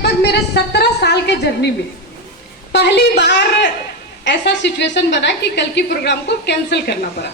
लगभग मेरे 17 साल के जर्नी में पहली बार ऐसा सिचुएशन बना कि कल की प्रोग्राम को कैंसिल करना पड़ा।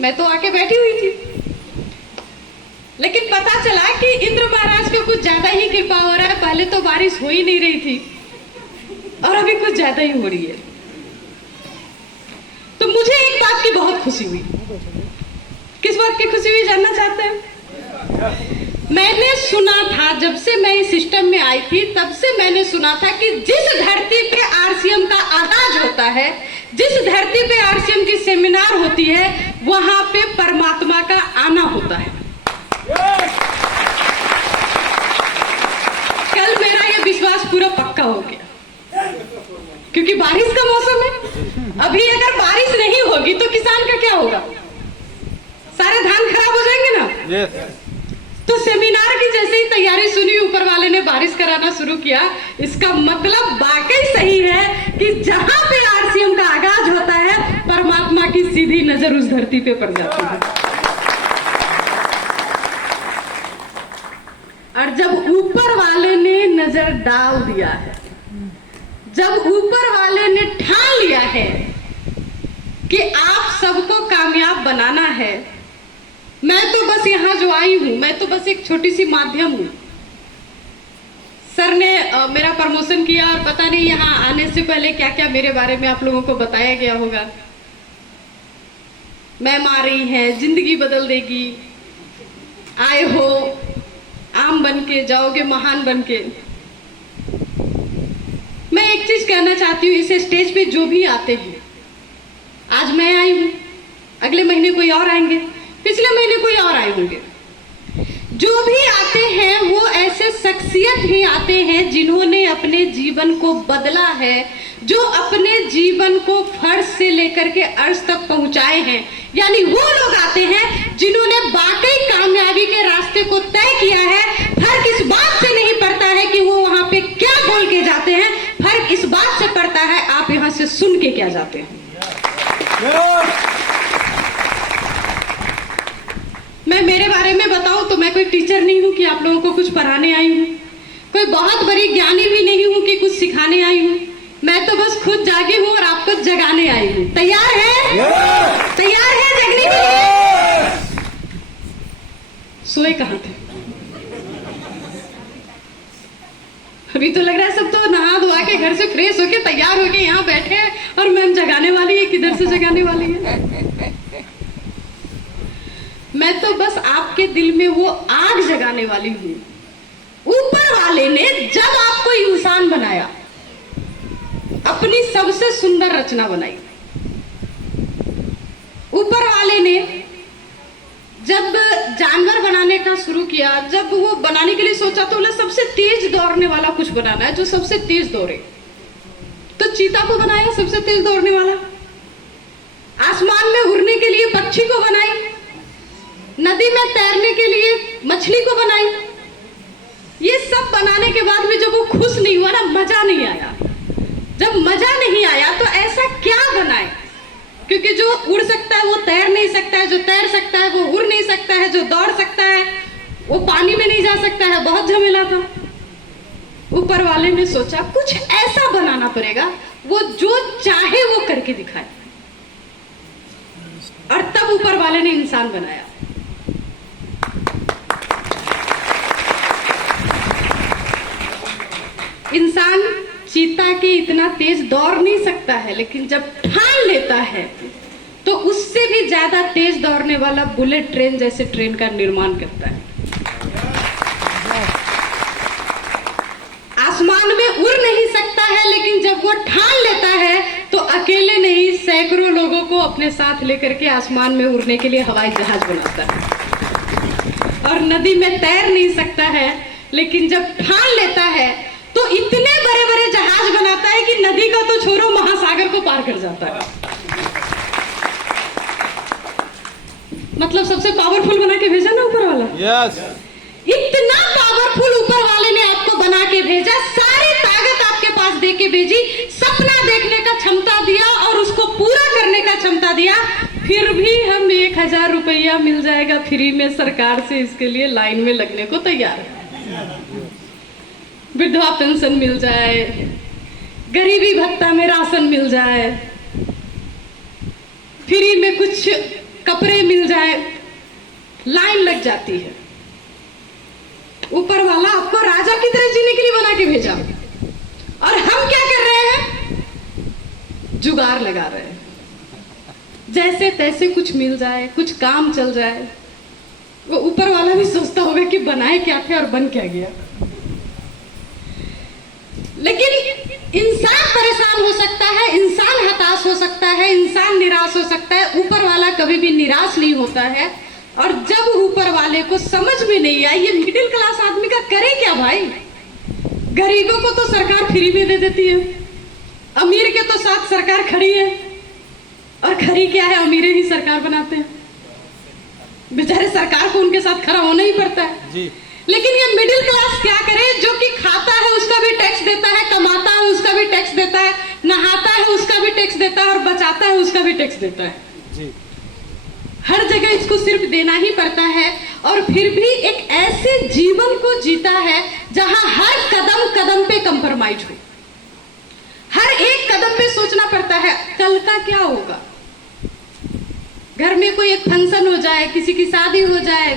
मैं तो आके बैठी हुई थी, लेकिन पता चला कि इंद्र महाराज को कुछ ज्यादा ही कृपा हो रहा है। पहले तो बारिश हो ही नहीं रही थी और अभी कुछ ज्यादा ही हो रही है। तो मुझे एक बात की बहुत खुशी हुई। किस बात की खुशी हुई जानना चाहते हैं? मैंने सुना था, जब से मैं इस सिस्टम में आई थी तब से मैंने सुना था कि जिस धरती पे आरसीएम का आगाज होता है, जिस धरती पे आरसीएम की सेमिनार होती है, वहां पे परमात्मा का आना होता है। कल मेरा ये विश्वास पूरा पक्का हो गया, क्योंकि बारिश का मौसम है। अभी अगर बारिश नहीं होगी तो किसान का क्या होगा? सारे धान खराब हो जाएंगे ना। yes. तो सेमिनार की जैसे ही तैयारी सुनी, ऊपर वाले ने बारिश कराना शुरू किया। इसका मतलब वाकई सही है कि जहां पे आरसीएम का आगाज होता है, परमात्मा की सीधी नजर उस धरती पे पड़ जाती है। और जब ऊपर वाले ने नजर डाल दिया है, जब ऊपर वाले ने ठान लिया है कि आप सबको कामयाब बनाना है, मैं तो बस यहाँ जो आई हूँ, मैं तो बस एक छोटी सी माध्यम हूँ। सर ने मेरा प्रमोशन किया और पता नहीं यहाँ आने से पहले क्या क्या मेरे बारे में आप लोगों को बताया गया होगा। मैम आ रही हैं, जिंदगी बदल देगी, आए हो आम बन के जाओगे महान बन के। मैं एक चीज कहना चाहती हूँ, इस स्टेज पे जो भी आते हैं, आज मैं आई हूँ, अगले महीने कोई और आएंगे, पिछले महीने कोई और आए होंगे। जो भी आते हैं वो ऐसे शख्सियत ही आते हैं जिन्होंने अपने जीवन को बदला है, जो अपने जीवन को फर्श से लेकर के अर्श तक पहुंचाए हैं। यानी वो लोग आते हैं जिन्होंने वाकई कामयाबी के रास्ते को तय किया है। फर्क इस बात से नहीं पड़ता है कि वो वहां पे क्या बोल के जाते हैं, फर्क इस बात से पड़ता है आप यहां से सुन के क्या जाते हैं। मैं मेरे बारे में बताऊं तो मैं कोई टीचर नहीं हूं कि आप लोगों को कुछ पढ़ाने आई हूं, कोई बहुत बड़ी ज्ञानी भी नहीं हूं कि कुछ सिखाने आई हूं। मैं तो बस खुद जागी हूं और आपको जगाने आई हूं। तैयार है? तैयार है जगने के लिए? सोए कहां थे? अभी तो लग रहा है सब तो नहा धोआ के घर से फ्रेश होके तैयार होके यहाँ बैठे हैं और मैम जगाने वाली है। किधर से जगाने वाली है? मैं तो बस आपके दिल में वो आग जगाने वाली हूं। ऊपर वाले ने जब आपको इंसान बनाया, अपनी सबसे सुंदर रचना बनाई। ऊपर वाले ने जब जानवर बनाने का शुरू किया, जब वो बनाने के लिए सोचा तो बोला सबसे तेज दौड़ने वाला कुछ बनाना है, जो सबसे तेज दौड़े। तो चीता को बनाया, सबसे तेज दौड़ने वाला। आसमान में उड़ने के लिए पक्षी को बनाई, नदी में तैरने के लिए मछली को बनाई। ये सब बनाने के बाद भी जब वो खुश नहीं हुआ ना, मजा नहीं आया। जब मजा नहीं आया तो ऐसा क्या बनाए, क्योंकि जो उड़ सकता है वो तैर नहीं सकता है, जो तैर सकता है वो उड़ नहीं सकता है, जो दौड़ सकता है वो पानी में नहीं जा सकता है। बहुत झमेला था। ऊपर वाले ने सोचा कुछ ऐसा बनाना पड़ेगा वो जो चाहे वो करके दिखाए, और तब ऊपर वाले ने इंसान बनाया। इंसान चीता के इतना तेज दौड़ नहीं सकता है, लेकिन जब ठान लेता है तो उससे भी ज्यादा तेज दौड़ने वाला बुलेट ट्रेन जैसे ट्रेन का निर्माण करता है। आसमान में उड़ नहीं सकता है, लेकिन जब वो ठान लेता है तो अकेले नहीं, सैकड़ों लोगों को अपने साथ लेकर के आसमान में उड़ने के लिए हवाई जहाज बनाता है। और नदी में तैर नहीं सकता है, लेकिन जब ठान लेता है तो इतने बड़े बड़े जहाज बनाता है कि नदी का तो छोड़ो, महासागर को पार कर जाता है। मतलब सबसे पावरफुल बना के भेजा ना ऊपर वाला। yes. इतना पावरफुल ऊपर वाले ने आपको बना के भेजा, सारी ताकत आपके पास दे के भेजी, सपना देखने का क्षमता दिया और उसको पूरा करने का क्षमता दिया। फिर भी हम 1000 रुपया मिल जाएगा फ्री में सरकार से, इसके लिए लाइन में लगने को तैयार है। विधवा पेंशन मिल जाए, गरीबी भत्ता में राशन मिल जाए, फ्री में कुछ कपड़े मिल जाए, लाइन लग जाती है। ऊपर वाला आपको राजा की तरह जीने के लिए बना के भेजा, और हम क्या कर रहे हैं? जुगाड़ लगा रहे हैं, जैसे तैसे कुछ मिल जाए, कुछ काम चल जाए। वो ऊपर वाला भी सोचता होगा कि बनाए क्या थे और बन क्या गया। लेकिन इंसान परेशान हो सकता है, इंसान हताश हो सकता है, इंसान निराश हो सकता है, ऊपर वाला कभी भी निराश नहीं होता है। और जब ऊपर वाले को समझ में नहीं आई ये मिडिल क्लास आदमी का करे क्या भाई? गरीबों को तो सरकार फ्री में दे देती है, अमीर के तो साथ सरकार खड़ी है, और खड़ी क्या है, अमीर ही सरकार बनाते हैं। बेचारे सरकार को उनके साथ खड़ा होना ही पड़ता है जी। लेकिन ये मिडिल क्लास क्या करे? जो कि खाता है उसका भी टैक्स देता है, कमाता है उसका भी टैक्स देता है, नहाता है उसका भी टैक्स देता है, और बचाता है उसका भी टैक्स देता है जी। हर जगह इसको सिर्फ देना ही पड़ता है, और फिर भी एक ऐसे जीवन को जीता है जहां हर कदम कदम पे कंप्रोमाइज हो। हर एक कदम पे सोचना पड़ता है कल का क्या होगा। घर में कोई एक फंक्शन हो जाए, किसी की शादी हो जाए,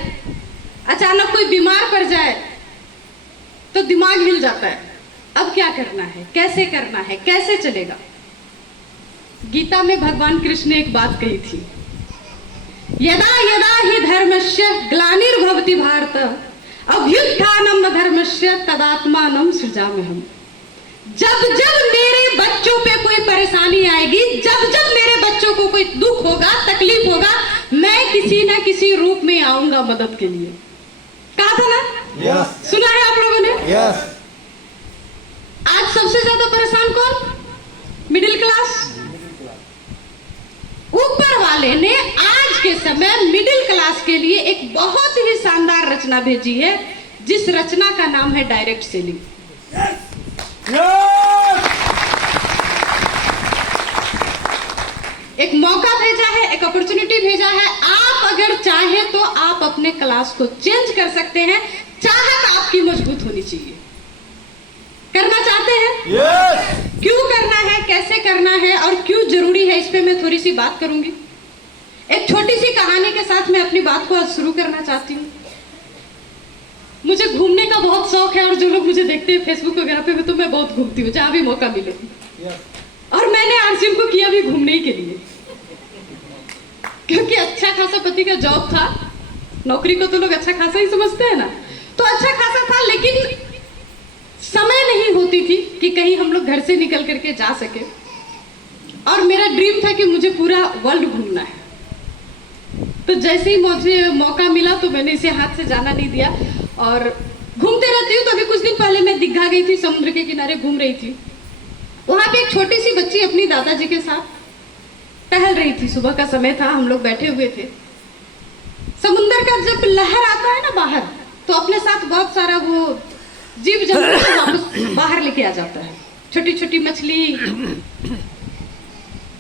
अचानक कोई बीमार पड़ जाए तो दिमाग हिल जाता है। अब क्या करना है, कैसे करना है, कैसे चलेगा? गीता में भगवान कृष्ण ने एक बात कही थी, यदा यदा हि धर्मस्य ग्लानिर्भवति भारत अभ्युत्थानम् अधर्मस्य तदात्मानं सृजाम्यहम्। जब जब मेरे बच्चों पे कोई परेशानी आएगी, जब जब मेरे बच्चों को कोई दुख होगा, तकलीफ होगा, मैं किसी ना किसी रूप में आऊंगा मदद के लिए। कहा था ना? yes. सुना है आप लोगों ने? yes. आज सबसे ज्यादा परेशान कौन? Middle class. ऊपर वाले ने आज के समय मिडिल क्लास के लिए एक बहुत ही शानदार रचना भेजी है, जिस रचना का नाम है डायरेक्ट सेलिंग। एक मौका भेजा है, एक अपॉर्चुनिटी भेजा है। आप अगर चाहे तो आप अपने क्लास को चेंज कर सकते हैं। चाहत आपकी मजबूत होनी चाहिए। करना चाहते हैं? yes. क्यों करना है, कैसे करना है और क्यों जरूरी है, इस पे मैं थोड़ी सी बात करूंगी। एक छोटी सी कहानी के साथ मैं अपनी बात को आज शुरू करना चाहती हूँ। मुझे घूमने का बहुत शौक है, और जो लोग मुझे देखते हैं फेसबुक वगैरह पे तो मैं बहुत घूमती हूँ जहाँ भी मौका मिले। और मैंने आरसीएम को किया भी घूमने ही के लिए, क्योंकि अच्छा खासा पति का जॉब था। नौकरी को तो लोग अच्छा खासा ही समझते हैं ना, तो अच्छा खासा था, लेकिन समय नहीं होती थी कि कहीं हम लोग घर से निकल करके जा सके। और मेरा ड्रीम था कि मुझे पूरा वर्ल्ड घूमना है। तो जैसे ही मुझे मौका मिला तो मैंने इसे हाथ से जाना नहीं दिया, और घूमते रहती हूँ। तो अभी कुछ दिन पहले मैं दीघा गई थी, समुद्र के किनारे घूम रही थी। वहां पे एक छोटी सी बच्ची अपनी दादाजी के साथ टहल रही थी। सुबह का समय था, हम लोग बैठे हुए थे। समुद्र का जब लहर आता है ना बाहर, तो अपने साथ बहुत सारा वो जीव जंतु वापस बाहर लेके आ जाता है, छोटी छोटी मछली।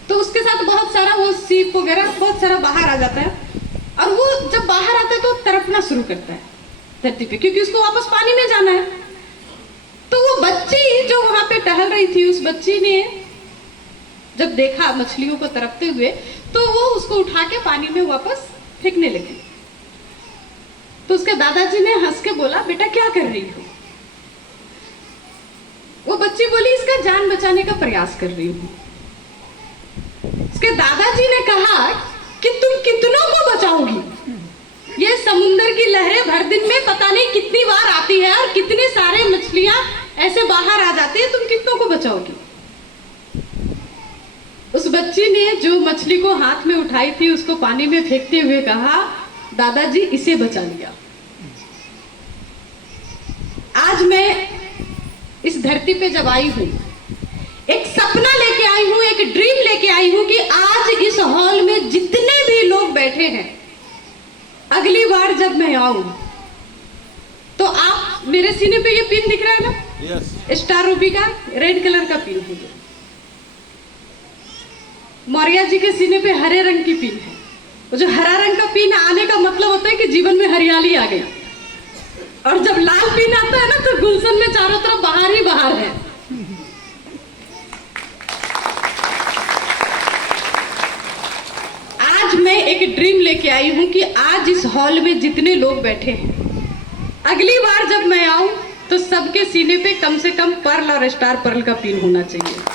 तो उसके साथ बहुत सारा वो सीप वगैरह बहुत सारा बाहर आ जाता है। और वो जब बाहर आता है तो तड़पना शुरू करता है धरती पे, क्योंकि उसको वापस पानी में जाना है। तो वो बच्ची जो वहां पे टहल रही थी, उस बच्ची ने जब देखा मछलियों को तड़पते हुए, तो वो उसको उठा के पानी में वापस फेंकने लगी। तो उसके दादाजी ने हंस के बोला, बेटा क्या कर रही हो? वो बच्ची बोली, इसका जान बचाने का प्रयास कर रही हूँ। उसके दादाजी ने कहा कि तुम कितनों को बचाओगी? ये समुद्र की लहरें भर दिन में पता नहीं कितनी बार आती है, और कितने सारे मछलियां ऐसे बाहर आ जाती है, तुम कितनों को बचाओगी? उस बच्ची ने जो मछली को हाथ में उठाई थी, उसको पानी में फेंकते हुए कहा, दादाजी इसे बचा लिया। आज मैं इस धरती पे जब आई हूं, एक सपना लेके आई हूं, एक ड्रीम लेके आई हूं कि आज इस हॉल में जितने भी लोग बैठे हैं, अगली बार जब मैं आऊं तो आप, मेरे सीने पे ये पिन दिख रहा है ना, yes. स्टार रूबी का रेड कलर का पिन है। मौर्या जी के सीने पे हरे रंग की पिन है। वो जो हरा रंग का पिन आने का मतलब होता है कि जीवन में हरियाली आ गई। और जब लाल पिन आता है ना तो गुलशन में चारों तरफ बाहर ही बाहर है। आज मैं एक ड्रीम लेके आई हूं कि आज इस हॉल में जितने लोग बैठे हैं, अगली बार जब मैं आऊं तो सबके सीने पे कम से कम पर्ल और स्टार पर्ल का पिन होना चाहिए।